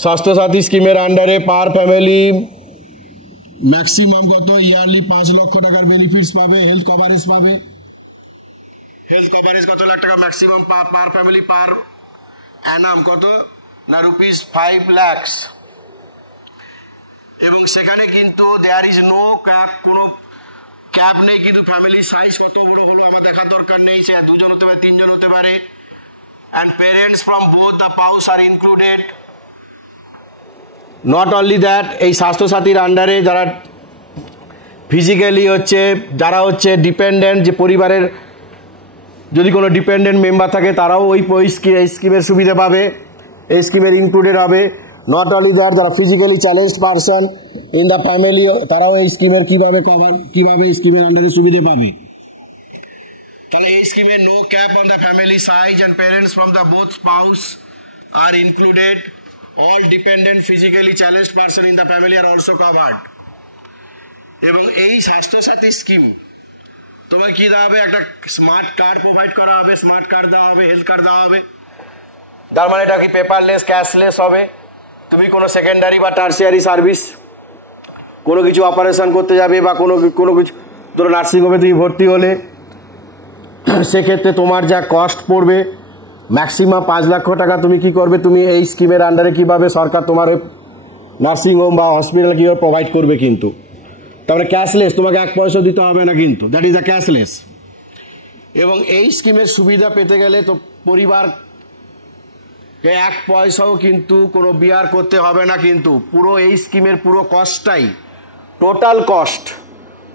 স্বাস্থ্যসাথী স্কিমের আন্ডারে পার ফ্যামিলি ম্যাক্সিমাম কত? ইয়ারলি 5 লক্ষ টাকার বেনিফিটস পাবে। হেলথ কভারেজ পাবে। হেলথ কভারেজ কত লাখ টাকা ম্যাক্সিমাম পার ফ্যামিলি পার অ্যানাম? কত না? ₹5 লাখ। এবং সেখানে কিন্তু দেয়ার ইজ নো ক্যাপ, কোনো ক্যাপ নেই। কিন্তু ফ্যামিলি সাইজ কত বড় হলো আমার দেখার দরকার নেই, সে 2 জন হতে পারে, 3 জন হতে পারে। And parents from both the spouse are included. Not only that, এই স্বাস্থ্যসাথীর আন্ডারে যারা ফিজিক্যালি যারা ডিপেন্ডেন্ট, যে পরিবারের যদি কোনো ডিপেন্ডেন্ট মেম্বার থাকে তারাও ওই স্কিমের সুবিধা পাবে, এই স্কিমের ইনক্লুডেড হবে। নট অনলি দ্যাট, যারা physically challenged person in the family তারাও এই স্কিমের কিভাবে এই স্কিমের আন্ডারে সুবিধা পাবে। তাহলে এই স্কিমে no cap on the family size and parents from the both spouse are included. All dependent physically challenged person in the family are also covered. এবং এই স্বাস্থ্যসাথী স্কিম তোমার কী দেওয়া হবে? একটা স্মার্ট কার্ড প্রোভাইড করা হবে, স্মার্ট কার্ড দেওয়া হবে, হেলথ কার্ড দেওয়া হবে। তার মানে এটা কি পেপারলেস, ক্যাশলেস হবে। তুমি কোনো সেকেন্ডারি বা টার্সিয়ারি সার্ভিস কোনো কিছু অপারেশন করতে যাবে বা কোনো কিছু, ধরো নার্সিংহোমে তুমি ভর্তি হলে, সেক্ষেত্রে তোমার যা কস্ট পড়বে ম্যাক্সিমাম 5 লক্ষ টাকা। তুমি কি করবে? তুমি এই স্কিমের আন্ডারে কীভাবে সরকার তোমার ওই নার্সিংহোম বা হসপিটাল কীভাবে প্রোভাইড করবে। কিন্তু তারপরে ক্যাশলেস, তোমাকে 1 পয়সা দিতে হবে না কিন্তু, দ্যাট ইজ দ্য ক্যাশলেস। এবং এই স্কিমের সুবিধা পেতে গেলে তো পরিবারকে 1 পয়সাও কিন্তু কোনো বিয়ার করতে হবে না। কিন্তু পুরো এই স্কিমের পুরো কস্টটাই, total cost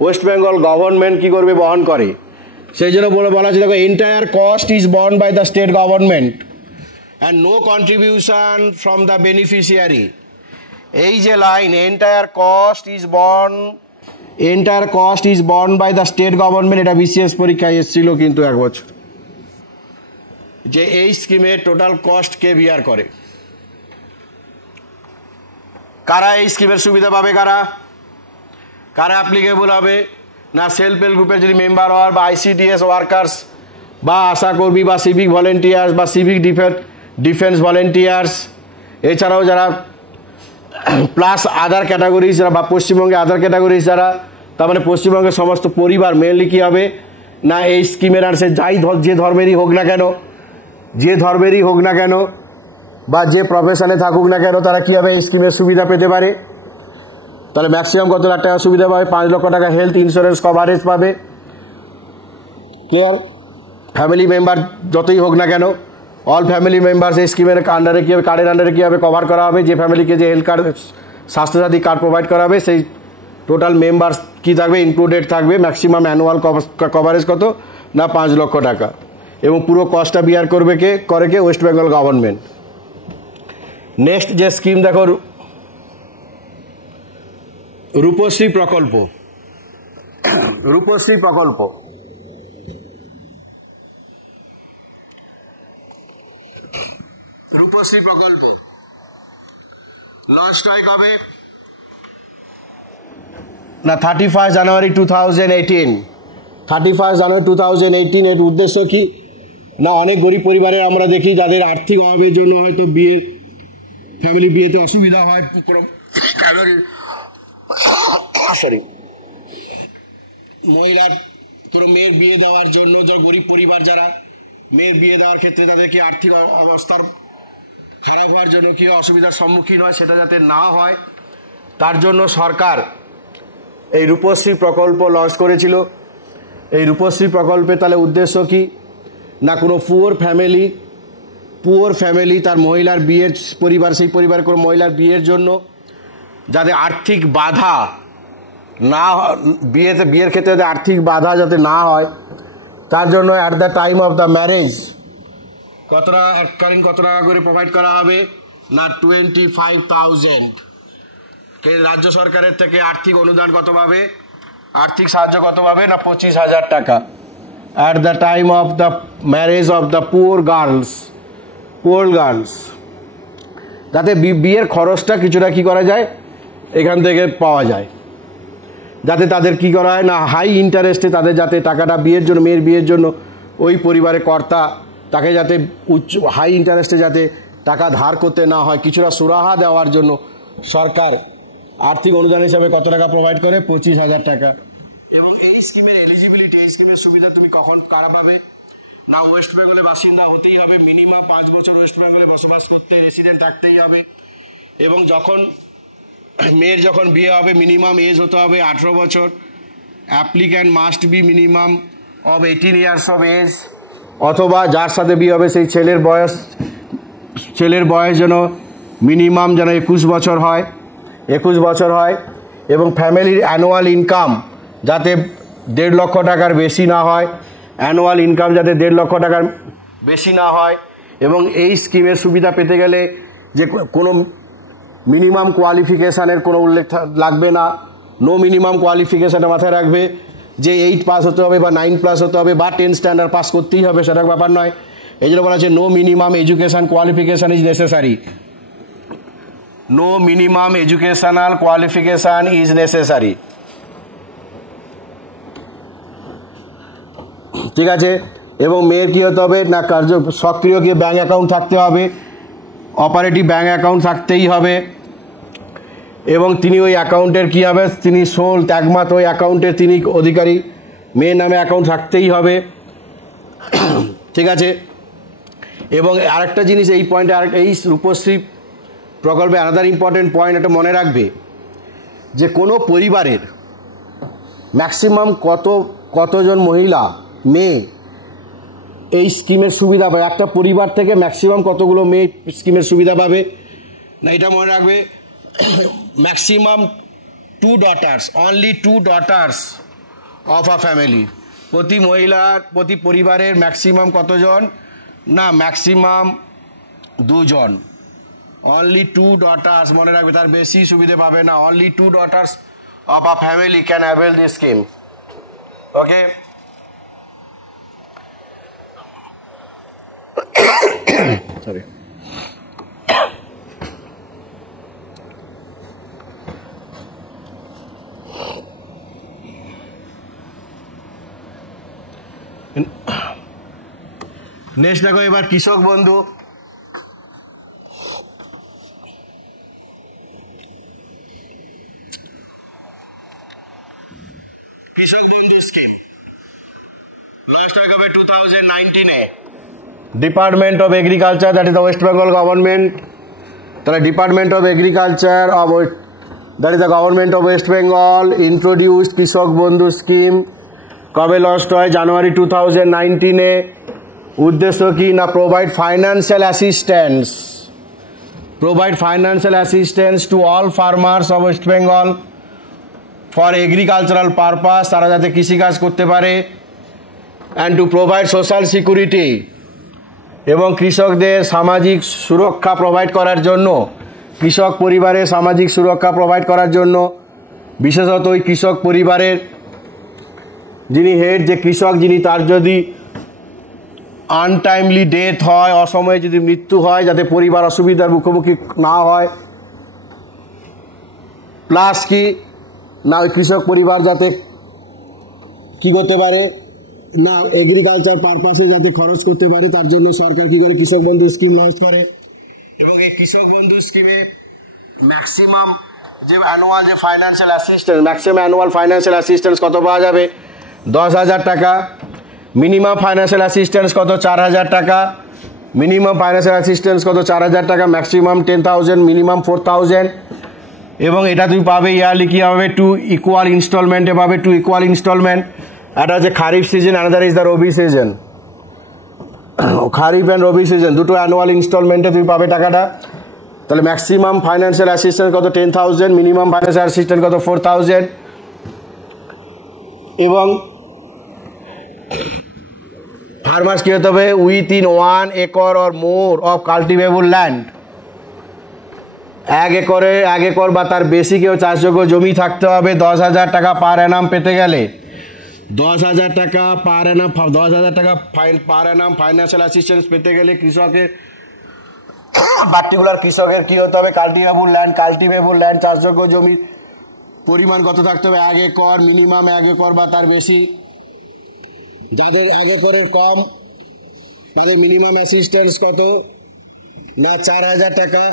West Bengal government কী করবে? বহন করে। সেই জন্য বলা আছে, দেখো, entire cost is borne by the state government and no contribution from the beneficiary. এই যে লাইন, entire cost is borne by the state government, এটা বিসিএস পরীক্ষায় এসেছিল কিন্তু 1 বছর, যে এই স্কিমের টোটাল কস্ট কে বিয়ার করে। কারা এই স্কিমের সুবিধা পাবে? কারা অ্যাপ্লিকেবল হবে? না, সেলফ হেল্প গ্রুপের যদি মেম্বার হওয়ার বা ICDS ওয়ার্কার্স বা আশাকর্মী বা সিভিক ভলেন্টিয়ার্স বা সিভিক ডিফেন্স ভলেন্টিয়ার্স, এছাড়াও যারা প্লাস আদার ক্যাটাগরিজ যারা, বা পশ্চিমবঙ্গে আদার ক্যাটাগরিজ যারা, তার মানে পশ্চিমবঙ্গের সমস্ত পরিবার মেনলি কী হবে না এই স্কিমের আর সে যে ধর্মেরই হোক না কেন বা যে প্রফেশনে থাকুক না কেন, তারা কী হবে এই স্কিমের সুবিধা পেতে পারে। তাহলে ম্যাক্সিমাম কত লাখ টাকা সুবিধা পাবে? 5 লক্ষ টাকা হেলথ ইন্স্যুরেন্স কভারেজ পাবে। ক্লিয়ার? ফ্যামিলি মেম্বার যতই হোক না কেন, অল ফ্যামিলি মেম্বার্স এই স্কিমের আন্ডারে কী হবে, কার্ডের আন্ডারে কী হবে, কভার করা হবে। যে ফ্যামিলিকে যে health card, Swasthya Sathi card provide করা হবে, সেই টোটাল মেম্বার্স কী থাকবে? ইনক্লুডেড থাকবে। ম্যাক্সিমাম অ্যানুয়াল কভারেজ কত না 5 লক্ষ টাকা। এবং পুরো কস্টটা বিয়ার করবে কে? ওয়েস্ট বেঙ্গল গভর্নমেন্ট। নেক্সট যে স্কিম দেখো, রূপশ্রী প্রকল্প। রূপশ্রী প্রকল্প লঞ্চ হয় কবে না 31 জানুয়ারি 2018। 31 জানুয়ারি 2018 এর উদ্দেশ্য কি না অনেক গরিব পরিবারের আমরা দেখি যাদের আর্থিক অভাবের জন্য হয়তো ফ্যামিলি বিয়েতে অসুবিধা হয়, মহিলার কোনো মেয়ের বিয়ে দেওয়ার জন্য গরিব পরিবার যারা মেয়ের বিয়ে দেওয়ার ক্ষেত্রে তাদেরকে আর্থিক অবস্থার খারাপ হওয়ার জন্য কী অসুবিধার সম্মুখীন হয় সেটা যাতে না হয় তার জন্য সরকার এই রূপশ্রী প্রকল্প লঞ্চ করেছিল। এই রূপশ্রী প্রকল্পে তাহলে উদ্দেশ্য কি না কোনো পুয়ার ফ্যামিলি তার মহিলার বিয়ের পরিবার সেই পরিবারের কোনো মহিলার বিয়ের জন্য যাতে আর্থিক বাধা না বিয়ের ক্ষেত্রে যাতে আর্থিক বাধা যাতে না হয় তার জন্য at the time of the marriage কত টাকা করে প্রোভাইড করা হবে না 25,000। রাজ্য সরকারের থেকে আর্থিক অনুদান কত পাবে, আর্থিক সাহায্য কত পাবে না 25,000 টাকা at the time of the marriage of the poor girls যাতে বিয়ের খরচটা কিছুটা কি করা যায় এখান থেকে পাওয়া যায়, যাতে তাদের কি করা হয় না হাই ইন্টারেস্টে তাদের যাতে টাকাটা মেয়ের বিয়ের জন্য ওই পরিবারের কর্তা তাকে যাতে হাই ইন্টারেস্টে যাতে টাকা ধার করতে না হয়, কিছুটা সুরাহা দেওয়ার জন্য সরকার আর্থিক অনুদান হিসাবে কত টাকা প্রোভাইড করে 25,000 টাকা। এবং এই স্কিমের এলিজিবিলিটি, এই স্কিমের সুবিধা তুমি কখন কারা পাবে না ওয়েস্ট বেঙ্গলের বাসিন্দা হতেই হবে, মিনিমাম 5 বছর ওয়েস্ট বেঙ্গলে বসবাস করতে রেসিডেন্ট থাকতেই হবে, এবং মেয়ের যখন বিয়ে হবে মিনিমাম এজ হতে হবে 18 বছর। Applicant must be minimum of 18 years of age, অথবা যার সাথে বিয়ে হবে সেই ছেলের বয়স যেন মিনিমাম যেন 21 বছর হয় এবং ফ্যামিলির অ্যানুয়াল ইনকাম যাতে 1.5 লক্ষ টাকার বেশি না হয়, অ্যানুয়াল ইনকাম যাতে 1.5 লক্ষ টাকার বেশি না হয়। এবং এই স্কিমের সুবিধা পেতে গেলে যে কোনো মিনিমাম কোয়ালিফিকেশানের কোনো উল্লেখ লাগবে না, নো মিনিমাম কোয়ালিফিকেশানটা মাথায় রাখবে যে 8 পাস হতে হবে বা 9 প্লাস হতে হবে বা 10 স্ট্যান্ডার্ড পাস করতেই হবে, সেটা ব্যাপার নয়। এই জন্য বলা আছে no minimum education qualification is necessary, no minimum educational qualification is necessary. ঠিক আছে। এবং মেয়ের কী হতে হবে না সক্রিয় কি ব্যাঙ্ক অ্যাকাউন্ট থাকতে হবে, অপারেটিভ ব্যাঙ্ক অ্যাকাউন্ট থাকতেই হবে, এবং তিনি ওই অ্যাকাউন্টের কী হবে তিনি একমাত্র ওই অ্যাকাউন্টের তিনি অধিকারী, মেয়ের নামে অ্যাকাউন্ট থাকতেই হবে। ঠিক আছে। এবং আরেকটা জিনিস এই পয়েন্টে এই রূপশ্রী প্রকল্পে আনাদার ইম্পর্টেন্ট পয়েন্ট একটা মনে রাখবে যে কোনো পরিবারের ম্যাক্সিমাম কতজন মহিলা মেয়ে এই স্কিমের সুবিধা পাবে, একটা পরিবার থেকে ম্যাক্সিমাম কতগুলো মেয়ে স্কিমের সুবিধা পাবে না এটা মনে রাখবে। Maximum 2 daughters, only 2 daughters of a family, প্রতি পরিবারের ম্যাক্সিমাম কতজন না ম্যাক্সিমাম 2 জন, অনলি 2 daughters মনে রাখবে, তার বেশি সুবিধে পাবে না। Only 2 daughters of a family can avail this scheme. Okay. Sorry. Next দেখো এবার কৃষক বন্ধু। কৃষক বন্ধু স্কিম লঞ্চ হবে 2019 department of agriculture, that is the West Bengal government. তাহলে department of agriculture that is the government of West Bengal introduced Krishak Bandhu scheme. কবে launch হয় জানুয়ারি 2019। উদ্দেশ্য কি না provide financial assistance to all farmers of West Bengal for agricultural purpose, তারা যাতে কৃষিকাজ করতে পারে, and to provide social security, এবং কৃষকদের সামাজিক সুরক্ষা প্রোভাইড করার জন্য, কৃষক পরিবারের সামাজিক সুরক্ষা প্রোভাইড করার জন্য, বিশেষত ওই কৃষক পরিবারের যিনি হেড যে কৃষক যিনি তার যদি আনটাইমলি ডেথ হয়, অসময়ে যদি মৃত্যু হয়, যাতে পরিবার অসুবিধার মুখোমুখি না হয়, প্লাস কি না ওই কৃষক পরিবার যাতে কি করতে পারে না এগ্রিকালচার পারপাসে যাতে খরচ করতে পারে, তার জন্য সরকার কি করে কৃষক বন্ধু স্কিম লঞ্চ করে। এবং এই কৃষক বন্ধু স্কিমে ম্যাক্সিমাম যে অ্যানুয়াল যে financial assistance, maximum annual financial assistance কত পাওয়া যাবে? 10,000 টাকা। মিনিমাম ফাইন্যান্সিয়াল অ্যাসিস্ট্যান্স কত? 4,000 টাকা। মিনিমাম ফাইন্যান্সিয়াল অ্যাসিস্ট্যান্স কত? 4,000 টাকা। Maximum 10,000, minimum 4,000। এবং এটা তুমি পাবে ইয়ারলি কী হবে? 2 ইকুয়াল ইনস্টলমেন্টে পাবে, 2 ইকুয়াল ইনস্টলমেন্ট। একটা হচ্ছে kharif season, another is the rabi season. Kharif and rabi season দুটো অ্যানুয়াল ইনস্টলমেন্টে তুমি পাবে টাকাটা। তাহলে ম্যাক্সিমাম ফাইন্যান্সিয়াল অ্যাসিস্ট্যান্স কত? 10,000। মিনিমাম ফাইন্যান্সিয়াল অ্যাসিস্ট্যান্স কত? 4,000। এবং ফার্মার্স কী হতে হবে? Within 1 acre or more of cultivable land, 1 acre বা তার বেশি কেউ চাষযোগ্য জমি থাকতে হবে। 10,000 টাকা পার অ্যানাম পেতে গেলে 10,000 টাকা পার অ্যানাম, 10,000 টাকা পার অ্যানাম ফাইন্যান্সিয়াল অ্যাসিস্ট্যান্স পেতে গেলে কৃষকের, পার্টিকুলার কৃষকের কী হতে হবে? কাল্টিভেবল ল্যান্ড চাষযোগ্য জমির পরিমাণ কত থাকতে হবে? 1 একর, মিনিমাম 1 একর বা তার বেশি। যাদের 1 একরের কম তাদের মিনিমাম অ্যাসিস্ট্যান্স কত? না 4,000 টাকা।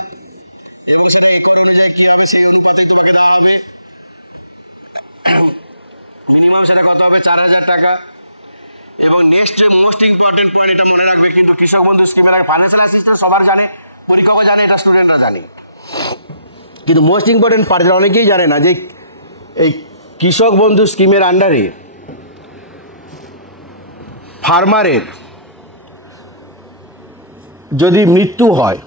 মিনিমাম সেটা কত হবে? 4,000 টাকা। এবং নেক্সট যে মোস্ট ইম্পর্টেন্ট পয়েন্ট, এটা মনে রাখবে কিন্তু কৃষক বন্ধু স্কিমের আগে ফাইন্যান্সিয়াল অ্যাসিস্ট্যান্স সবার জানে, পরীক্ষকও জানে, এটা স্টুডেন্টরা জানে, কিন্তু মোস্ট ইম্পর্টেন্ট পার্ট যেটা অনেকেই জানে না, যে এই কৃষক বন্ধু স্কিমের আন্ডারে ফার্মারের যদি মৃত্যু হয়,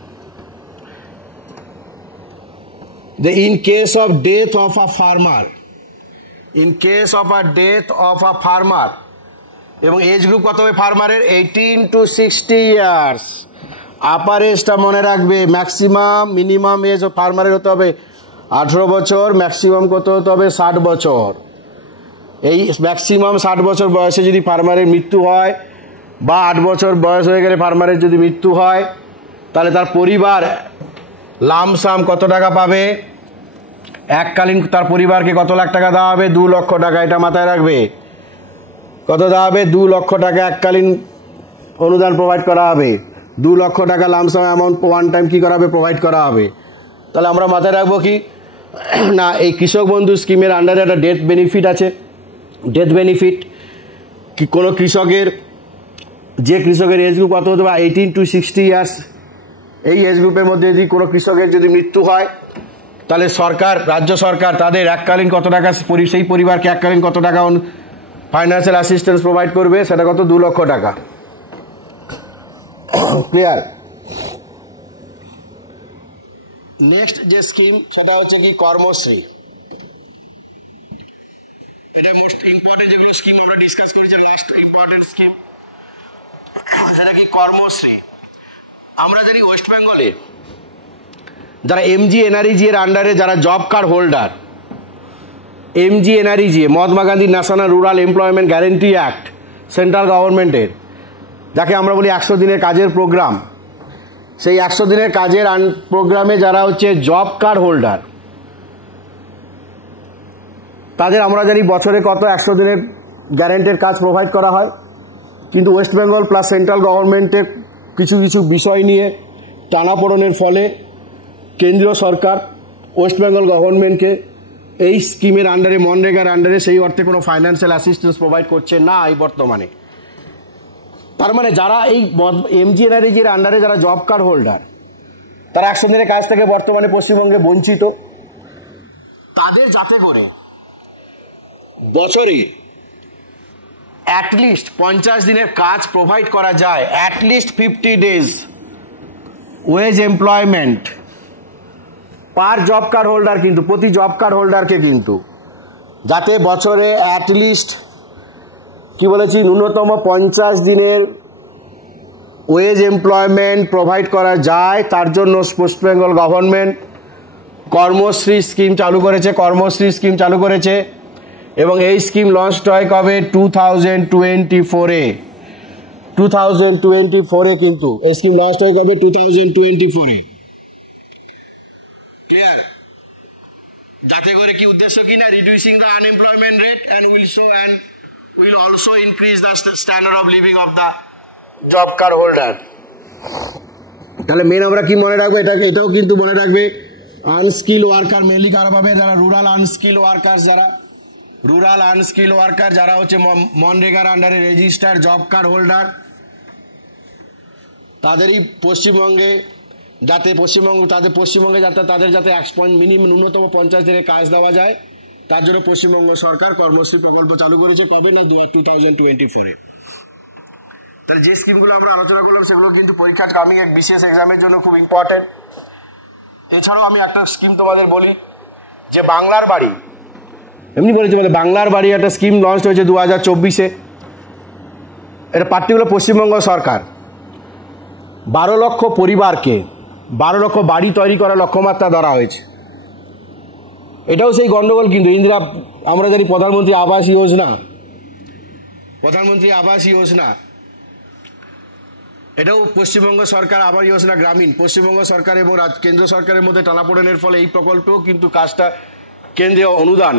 যে in case of death of a farmer, এবং এজ গ্রুপ কত হবে ফার্মারের? 18 to 60 ইয়ার্স। আপার এজটা মনে রাখবে, ম্যাক্সিমাম মিনিমাম এজ ফার্মারের হতে হবে 18 বছর, ম্যাক্সিমাম কত হতে হবে? 60 বছর। এই ম্যাক্সিমাম 60 বছর বয়সে যদি ফার্মারের মৃত্যু হয়, বা 8 বছর বয়স হয়ে গেলে ফার্মারের যদি মৃত্যু হয়, তাহলে তার পরিবার লামসাম কত টাকা পাবে? এককালীন তার পরিবারকে কত লাখ টাকা দেওয়া হবে? 2 লক্ষ টাকা। এটা মাথায় রাখবে, কত দেওয়া হবে? 2 লক্ষ টাকা এককালীন অনুদান প্রোভাইড করা হবে। 2 লক্ষ টাকা লামসাম অ্যামাউন্ট ওয়ান টাইম কী করা হবে? প্রোভাইড করা হবে। তাহলে আমরা মাথায় রাখবো কি না, এই কৃষক বন্ধু স্কিমের আন্ডারে একটা ডেথ বেনিফিট আছে। ডেথ বেনিফিট কি কোনো কৃষকের, যে কৃষকের এজ গ্রুপ কত হতে পারে? 18 to 60 ইয়ার্স। এই এজ গ্রুপের মধ্যে যদি কোনো কৃষকের যদি মৃত্যু হয়, তাহলে সরকার, রাজ্য সরকার তাদের এককালীন কত টাকা, সেই পরিবারকে এককালীন কত টাকা ফাইন্যান্সিয়াল অ্যাসিস্ট্যান্স প্রোভাইড করবে? সেটা কত? 2 লক্ষ টাকা। ক্লিয়ার? নেক্সট যে স্কিম সেটা হচ্ছে কি কর্মশ্রী। এটা মোস্ট ইম্পর্টেন্ট যেগুলো স্কিম আমরা ডিসকাস করেছি, লাস্ট ইম্পর্টেন্ট স্কিম সেটা কি কর্মশ্রী। আমরা জানি ওয়েস্ট বেঙ্গলে যারা MGNREGA এর আন্ডারে যারা job card holder, MGNREGA Mahatma Gandhi national rural employment guarantee act, central গভর্নমেন্টের, যাকে আমরা বলি 100 দিনের কাজের প্রোগ্রাম, সেই 100 দিনের কাজের প্রোগ্রামে যারা হচ্ছে জব কার্ড হোল্ডার, তাদের আমরা জানি বছরে কত 100 দিনের গ্যারেন্টেড কাজ প্রোভাইড করা হয়। কিন্তু ওয়েস্ট বেঙ্গল প্লাস সেন্ট্রাল গভর্নমেন্টের কিছু কিছু বিষয় নিয়ে টানাপোড়েনের ফলে কেন্দ্রীয় সরকার ওয়েস্ট বেঙ্গল গভর্নমেন্টকে এই স্কিমের আন্ডারে, মনরেগার আন্ডারে সেই অর্থে কোনো ফাইন্যান্সিয়াল অ্যাসিস্ট্যান্স প্রোভাইড করছে না এই বর্তমানে। তার মানে যারা এই MGNREGA এর আন্ডারে যারা জব কার্ড হোল্ডার, তারা 100 দিনের কাজ থেকে বর্তমানে পশ্চিমবঙ্গে বঞ্চিত। তাদের যাতে করে বছরে অ্যাটলিস্ট 50 দিনের কাজ প্রোভাইড করা যায়, অ্যাটলিস্ট 50 days ওয়েজ এমপ্লয়মেন্ট পার জব কার্ড হোল্ডার, কিন্তু প্রতি জব কার্ড হোল্ডারকে কিন্তু যাতে বছরে অ্যাটলিস্ট কি বলেছি, ন্যূনতম 50 দিনের ওয়েজ এমপ্লয়মেন্ট প্রোভাইড করা যায়, তার জন্য West Bengal government Karmashree scheme চালু করেছে। এবং এই স্কিম লঞ্চ হয় কবে? 2024-এ। 2024-এ কিন্তু এই স্কিম লঞ্চ হয়ে যাবে 2024-এ। ক্লিয়ার? যাতে করে কি উদ্দেশ্য কিনা, reducing the unemployment rate and will also increase the standard of living of the job card holder. তাহলে মেন আমরা কি মনে রাখবো, এটাও কিন্তু মনে রাখবে আনস্কিল ওয়ার্কার মেনলি কারা পাবে, যারা রুরাল আনস্কিল ওয়ার্কার যারা হচ্ছে মনরেগার আন্ডারে রেজিস্টার্ড জব কার্ড হোল্ডার, তাদেরই পশ্চিমবঙ্গে যাতে তাদের যাতে মিনিমাম ন্যূনতম 50 দিনের কাজ দেওয়া যায়, তার জন্য পশ্চিমবঙ্গ সরকার কর্মশ্রী প্রকল্প চালু করেছে। কবে না 2024-এ। তাহলে যে স্কিমগুলো আমরা আলোচনা করলাম সেগুলো কিন্তু পরীক্ষার কামিং এক বিশেষ এক্সামের জন্য খুব ইম্পর্টেন্ট। এছাড়াও আমি একটা স্কিম তোমাদের বলি যে বাংলার বাড়ি, এমনি বলেছি বলে বাংলার বাড়ি একটা স্কিম লঞ্চ হয়েছে 2024-এ। এটা পার্টিকুলার পশ্চিমবঙ্গ সরকার 12 লক্ষ পরিবারকে 12 লক্ষ বাড়ি তৈরি করার লক্ষ্যমাত্রা ধরা হয়েছে। এটাও সেই গন্ডগোল কিন্তু আমরা জানি প্রধানমন্ত্রী আবাস যোজনা, এটাও পশ্চিমবঙ্গ সরকার আবাস যোজনা গ্রামীণ, পশ্চিমবঙ্গ সরকার এবং কেন্দ্র সরকারের মধ্যে টানাপোড়েনের ফলে এই প্রকল্পেও কিন্তু কাজটা কেন্দ্রীয় অনুদান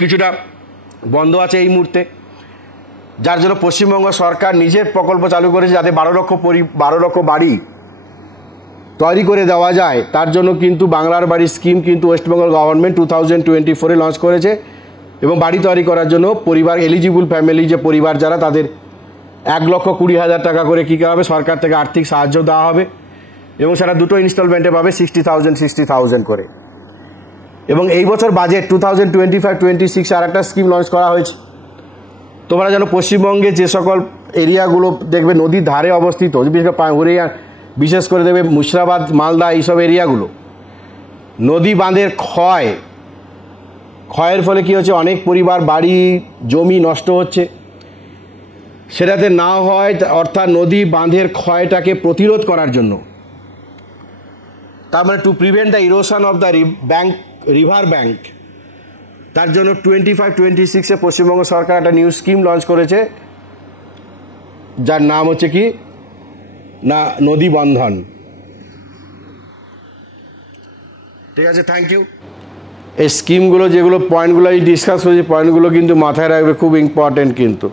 কিছুটা বন্ধ আছে এই মুহূর্তে, যার জন্য পশ্চিমবঙ্গ সরকার নিজের প্রকল্প চালু করেছে যাতে 12 লক্ষ বাড়ি তৈরি করে দেওয়া যায়। তার জন্য কিন্তু বাংলার বাড়ি স্কিম কিন্তু ওয়েস্টবেঙ্গল গভর্নমেন্ট 2024-এ লঞ্চ করেছে এবং বাড়ি তৈরি করার জন্য পরিবার এলিজিবল ফ্যামিলি যে পরিবার যারা, তাদের 1,20,000 টাকা করে কী করা হবে, সরকার থেকে আর্থিক সাহায্য দেওয়া হবে এবং সেটা দুটো ইনস্টলমেন্টে পাবে 60,000 করে। এবং এই বছর বাজেট 2025-26 আর একটা স্কিম লঞ্চ করা হয়েছে। তোমরা যেন পশ্চিমবঙ্গে যে সকল এরিয়াগুলো দেখবে নদীর ধারে অবস্থিত, বিশেষ করে দেখবে মুর্শিদাবাদ, মালদা, এইসব এরিয়াগুলো নদী বাঁধের ক্ষয়ের ফলে কী হচ্ছে, অনেক পরিবার বাড়ি জমি নষ্ট হচ্ছে। সেটাতে না হয়, অর্থাৎ নদী বাঁধের ক্ষয়টাকে প্রতিরোধ করার জন্য, তার মানে to prevent the erosion of the river bank, তার জন্য 25-26-এ পশ্চিমবঙ্গ সরকার একটা নিউ স্কিম লঞ্চ করেছে যার নাম হচ্ছে কি না নদী বন্ধন। ঠিক আছে, থ্যাংক ইউ। এই স্কিমগুলো যেগুলো পয়েন্টগুলো ডিসকাস করেছি, পয়েন্টগুলো কিন্তু মাথায় রাখবে, খুব ইম্পর্টেন্ট কিন্তু।